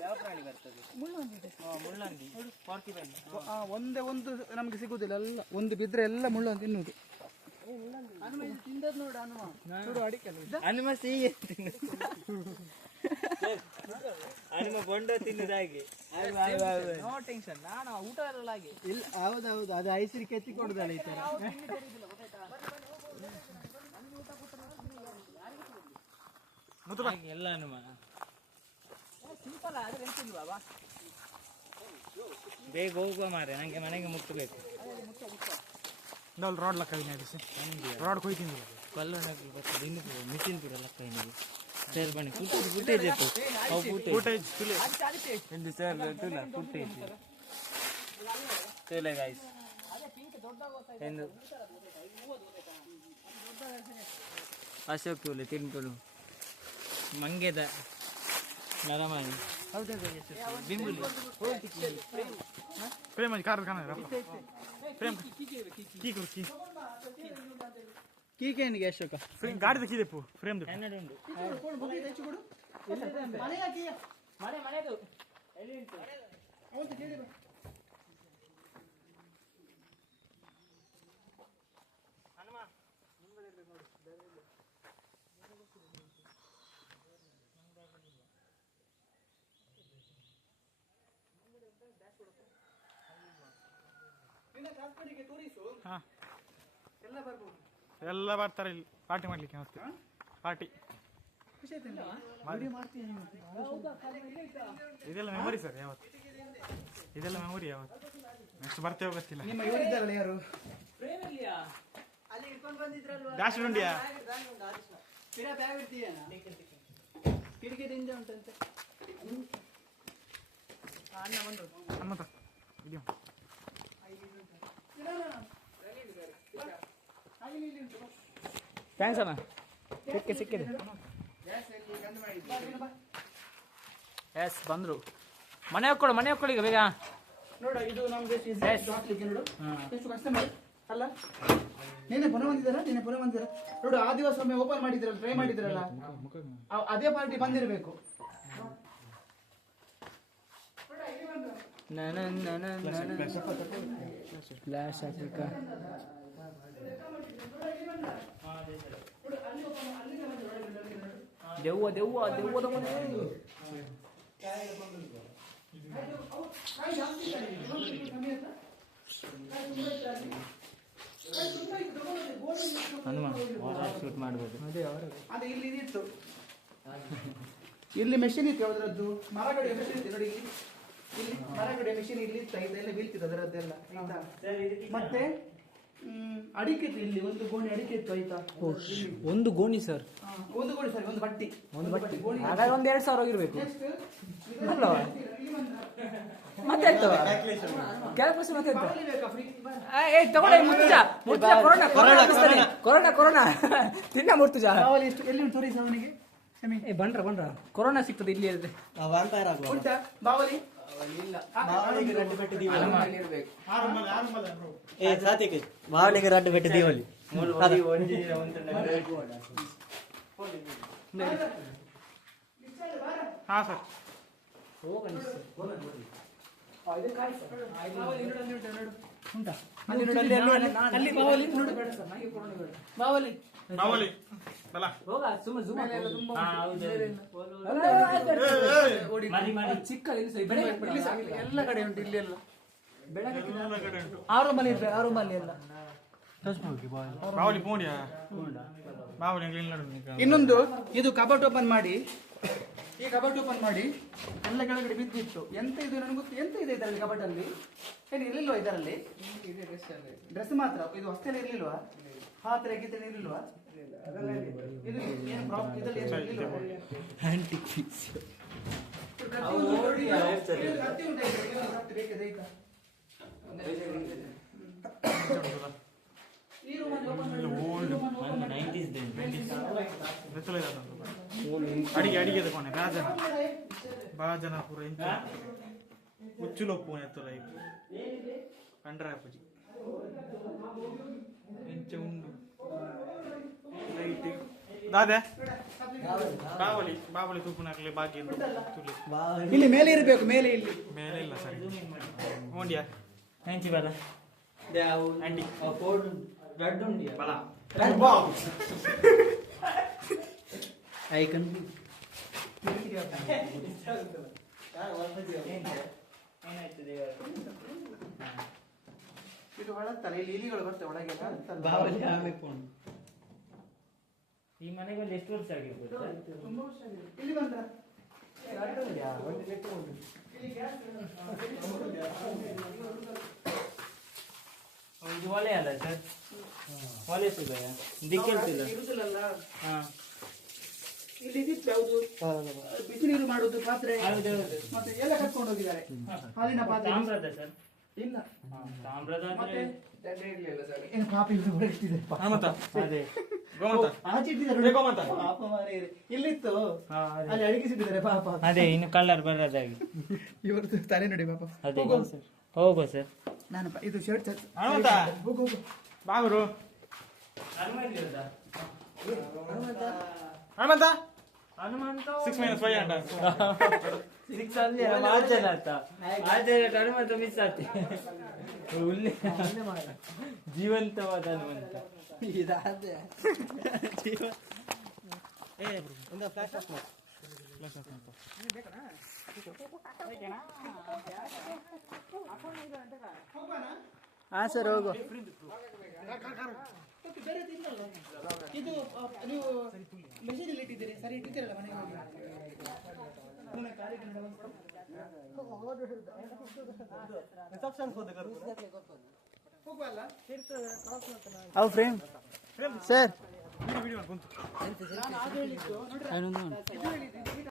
ಯಾವ ಪ್ರಾಣಿ ಬರ್ತದೆ? ಮುಳ್ಳಂದಿ. ಒಂದೇ ಒಂದು ನಮ್ಗೆ ಸಿಗುದಿಲ್ಲ, ಎಲ್ಲ ಒಂದು ಬಿದ್ರೆ ಎಲ್ಲ ಮುಳ್ಳು ತಿನ್ನುವುದು. ಹನುಮ ಸಿಹಿ ಹನುಮ ಬೊಂಡ ತಿನ್ನುದು ಹಾಗೆ. ನೋ ಟೆನ್ಷನ್, ನಾನು ಊಟ ಎಲ್ಲ ಹಾಗೆ ಇಲ್ಲ. ಹೌದೌದು, ಅದು ಐಸರಿ ಕೆತ್ತಿ ಕೊಡುದಲ್ಲ ಈ ತರ. ಎಲ್ಲ ಹನುಮ ಬೇಗ ಹೋಗುವ ಮಾರೆ, ನಂಗೆ ಮನೆಗೆ ಮುಟ್ಟಬೇಕು. ರಾಡ್ ಲಕ್ಕ ರಾಡ್ ಕೊಯ್ತೀನಿ ಕಲ್ಲಣಕ್ಕೆ ಬರ್ತದೆ ಇನ್ನು ಮಿಷಿನ್ ಕೂಡ ಲಕ್ಕ ಏನಿದೆ ಸರ್. ಬನ್ನಿ ಫುಟೇಜ್ ಇತ್ತು, ಫುಟೇಜ್ ಎಂದು ಸರ್ ತುಲ ಫುಟೇಜ್ ತುಲೆ ಗಾಯ್ಸ್ ಎಂದು ಅಶೋಕ್ ತುಲೆ ತಿನ್ಕೊಳು ಮಂಗೆದ ನರಮಾಯಿ ಬಿಂಬುಲಿ ಪ್ರೇಮ ಕಾರ ಪ್ರೇಮ ಕೀಕೇನಿಗೆ ಅಶೋಕ ಗಾಡಿ ತೆಗಿದೆ ಫ್ರೇಮ್ ಕನ್ನಡ ಉಂಟು. ಎಲ್ಲ ಬರ್ತಾರೆ ಇಲ್ಲಿ ಪಾರ್ಟಿ ಮಾಡ್ಲಿಕ್ಕೆ. ಮತ್ತೆ ಪಾರ್ಟಿ ಇದೆಲ್ಲ ಮೆಮೊರಿ ಸರ್. ಯಾವತ್ತು ಇದೆಲ್ಲ ಮೆಮೊರಿ, ಯಾವತ್ತು ನೆಕ್ಸ್ಟ್ ಬರ್ತೇವೆ ಗೊತ್ತಿಲ್ಲ. ನಿಮ್ಮ ಇವರಿದ್ದಾರಲ್ಲ ಯಾರು ಡ್ಯಾಶ್ ಉಂಡಿಯಾ ಕಿಟಕಿಯಿಂದ ಉಂಟಂತೆ ಅಣ್ಣ ಬಂದು ಹನುಮಂತ ಇದೆಯಾ ಥ್ಯಾಂಕ್ಸ್ ಅಣ್ಣ, ಸಿಕ್ಕಿದೆ. ಎಸ್ ಬಂದ್ರು. ಮನೆ ಹಾಕೊಳ್ಳಿ ಈಗ ಬೇಗ. ನೋಡ ಇದು ನಮ್ಗೆ ನೋಡು ಎಷ್ಟು ಕಸ್ಟಮರ್ ಅಲ್ಲ. ನೀನೆ ಪುನಃ ಬಂದಿದ್ದಾರ ನೋಡು. ಆ ದಿವಸ ಒಮ್ಮೆ ಓಪನ್ ಮಾಡಿದ್ರಲ್ಲ, ಟ್ರೈ ಮಾಡಿದ್ರಲ್ಲ, ಅದೇ ಪಾರ್ಟಿ ಬಂದಿರಬೇಕು. ಫ್ಲಾಶ್ ಆಫ್ರಿಕಾ ದೆವ್ವದ ಮನೆ. ಹನುಮ ಶೂಟ್ ಮಾಡ್ಬೋದು. ಅದೇ ಇಲ್ಲಿ ಇತ್ತು, ಇಲ್ಲಿ ಮೆಷಿನ್ ಇತ್ತು ಅದರದ್ದು, ಮರಗಡೆ ಮೆಷಿನ್ ಇತ್ತು ನೋಡಿ. ಇಲ್ಲಿ ಮರಗಡೆ ಮೆಷಿನ್ ಇಲ್ಲಿ ಇತ್ತು, ಇದೆಲ್ಲ ಬೀಳ್ತಿತ್ತು ಅದರದ್ದೆಲ್ಲ ಆಯ್ತಾ. ಮತ್ತೆ ಅಡಿಕೆ ಇತ್ತು, ಇಲ್ಲಿ ಒಂದು ಗೋಣಿ ಅಡಿಕೆ ಇತ್ತು ಆಯ್ತಾ. ಒಂದು ಗೋಣಿ ಸರ್, ಒಂದು ಗೋಣಿ ಸರ್, ಒಂದು ಬಟ್ಟಿ ಹಾಗಾಗಿ 1,000 ಹೋಗಿರ್ಬೇಕು. ಮತ್ತೆ ತಗೊಳ್ಳಿ ಕೊರೋನಾ ತಿನ್ನ ಮುರ್ತುಜ ಎಲ್ಲಿ ಉಂಟು ತೋರಿಸ ಅವನಿಗೆ. ಬಂದ್ರ ಕೊರೋನಾ ಸಿಗ್ತದೆ ಇಲ್ಲಿ ಹೇಳಿದ್ರೆ ಉಂಟಾ ಬಾವಲಿ. ಮಾವನಿಗೆ ರಡ್ಡು ಬೆಟ್ಟ ದೀವಲಿ ಹಾ ಸರ್. ಉಂಟಾ ಅಲ್ಲಿ ಬಾವಲಿ ನೋಡು. ಬಾವಲಿ ಬಲ ಚಿಕ್ಕ ಎಲ್ಲ ಕಡೆ ಉಂಟು. ಇಲ್ಲಿ ಎಲ್ಲ ಆರು ಮನೆ ಇರ್ತದೆ, 6 ಮನೆ ಎಲ್ಲ. ಇನ್ನೊಂದು ಇದು ಕಬರ್ಟ್ ಓಪನ್ ಮಾಡಿ, ಈ ಕಬರ್ಟ್ ಓಪನ್ ಮಾಡಿ ಎಲ್ಲ ಕೆಳಗಡೆ ಬಿದ್ದಿತ್ತು. ಎಂತ ಇದು ನನಗೆ ಗೊತ್ತು. ಎಂತ ಇದೆ ಇದರಲ್ಲಿ ಕಬರ್ಟಲ್ಲಿ? ಏನು ಇರ್ಲಿಲ್ವಾ ಇದರಲ್ಲಿ? ಡ್ರೆಸ್ ಮಾತ್ರ ಇದು ಅಷ್ಟೆಲ್ಲ ಇರ್ಲಿಲ್ವಾ? ಹಾತ್ರ ಗೀತನೆ ಇರ್ಲಿಲ್ವಾ? ಇದು ಏನು ಪ್ರಾಬ್ಲಮ್ ಇದರಲ್ಲಿ ಇರ್ಲಿಲ್ವಾ? ಕತ್ತಿ ಉಂಟಾ ಇದರಲ್ಲಿ? ಕತ್ತಿ ಬೇಕಿದೆ ಆಯ್ತಾ? ಈ ರೂಮಲ್ಲಿ ಓಪನ್ ಮಾಡಿ, ಅಡಿಗೆ ತಗೊಂಡೆ ರಾಜ ಭಾಳ ಜನ ಪೂರ ಎಂಚ ಉಚ್ಚುಲೊಪ್ಪು ಎತ್ತಲ ಇಪ್ಪು ಕಂಡ್ರಾಪುಜಿ ಎಂಚ ಉಂಡು ಲೈಟ್ ದಾದೆ ಬಾವಲಿ ಬಾವಲಿ ತೂಪುನಾಗ್ಲಿ ಬಾಕಿ ಎಂದು ತುಳಿ ಇಲ್ಲಿ ಮೇಲೆ ಇರಬೇಕು, ಮೇಲೆ ಇಲ್ಲಿ ಮೇಲೆ ಇಲ್ಲ ಸರಿ ಓಂಡಿಯಾ ಥ್ಯಾಂಕ್ ಯು ಬಲ ಆಂಟಿ ರೆಡ್ ಉಂಡಿ ಬಲ ಐಕನ್ ಏನಾಯ್ತದೆ ಇದು ಹೊಳತ್ತಲ್ಲ, ಇಲ್ಲಿ ಇಲಿಗಳು ಬರ್ತವೆ ಒಳಗೆಲ್ಲ. ಬಾವಲಿ ಆಮೇಲೆ ಕೊಂಡು ಈ ಮನೆಗೆ ಒಂದು ಎಷ್ಟು ವರ್ಷ ಆಗಿರ್ಬೋದು ಸರ್? ತುಂಬಾ ವರ್ಷ ಆಗಿದೆ. ಇಲ್ಲಿ ಬಂದ ಇದು ಒಲೆ ಅಲ್ಲ ಸರ್? ಒಲೆ ಸಿಗಲ್ಲ ದಿಕ್ಕೆಲ್ತಿಲ್ಲ. ಇರುದಿಲ್ಲಲ್ಲ, ಹಾ ಇಲ್ಲಿ ಇದಿತ್ತು ಯಾವುದು ಬಿಸಿ ನೀರು ಮಾಡುದು ಪಾತ್ರೆ ಹೌದೌದು. ಮತ್ತೆ ಎಲ್ಲ ಕಟ್ಕೊಂಡು ಹೋಗಿದ್ದಾರೆ. ಹಾಲಿನ ಪಾತ್ರೆ ತಾಮ್ರದ ಸರ್? ಇಲ್ಲ, ತಾಮ್ರದ ಮತ್ತೆ ಅಂದ್ರೆ ಏನು ಪಾಪ ಇದು ಹೊರಗಿಟ್ಟಿದೆ ಪಾಪ. ಹನುಮಂತ ಅದೇ ಗೋಮಂತ ಆಚೆ ಇಟ್ಟಿದ್ದಾರೆ ಏ ಗೋಮಂತ ಪಾಪ ಮಾರ್ರೆ. ಇಲ್ಲಿತ್ತು ಹಾ, ಅದೇ. ಅಲ್ಲಿ ಅಡಗಿಸಿಟ್ಟಿದ್ದಾರೆ ಪಾಪ. ಅದೇ ಇನ್ನು ಕಲರ್ ಬರೋದಾಗಿ. ಇವತ್ತು ತಲೆ ನೋಡಿ ಪಾಪ. ಅದೇ ಹೋಗು. ಸರ್ ಹೋಗೋ ಸರ್. ನಾನು ಇದು ಶರ್ಟ್ ಹನುಮಂತ ಹೋಗು ಹೋಗು. ಬಾಗುರು ಹನುಮಂತ ಹನುಮಂತ ಹನುಮಂತ 6 - 5 ಅಂಟ 6 ಅಲ್ಲಿ ಮಾಚನ ಆತ ಆದ್ರೆ ಹನುಮಂತ ಮಿಸ್ ಆತಿ. ಉಳ್ಳಿ ಜೀವಂತವಾದ ಹನುಮಂತ. ಇದಾದೆ ಒಂದು ಫ್ಲಾಶ್ ಆಫ್ ಮಾಡಿ ಹಾ ಸರ್ ಹೋಗು. ಇದು ನೀವು ಮೆಷಿನ್ ಇಟ್ಟಿದ್ದೀರಿ, ಸರಿ ಇಟ್ಟಿದ್ದೀರಲ್ಲ ಮನೆಗೆ ಹೋಗಿ. ಹೋಗುವಲ್ಲ ಅವು ಫ್ರೇಮ್ ಸರ್ ವಿಡಿಯೋ ಕುಂತು ನಾನು ಅದು ಹೇಳಿದ್ದು ನೋಡ್ರಿ, ಇದು ಹೇಳಿದ್ದು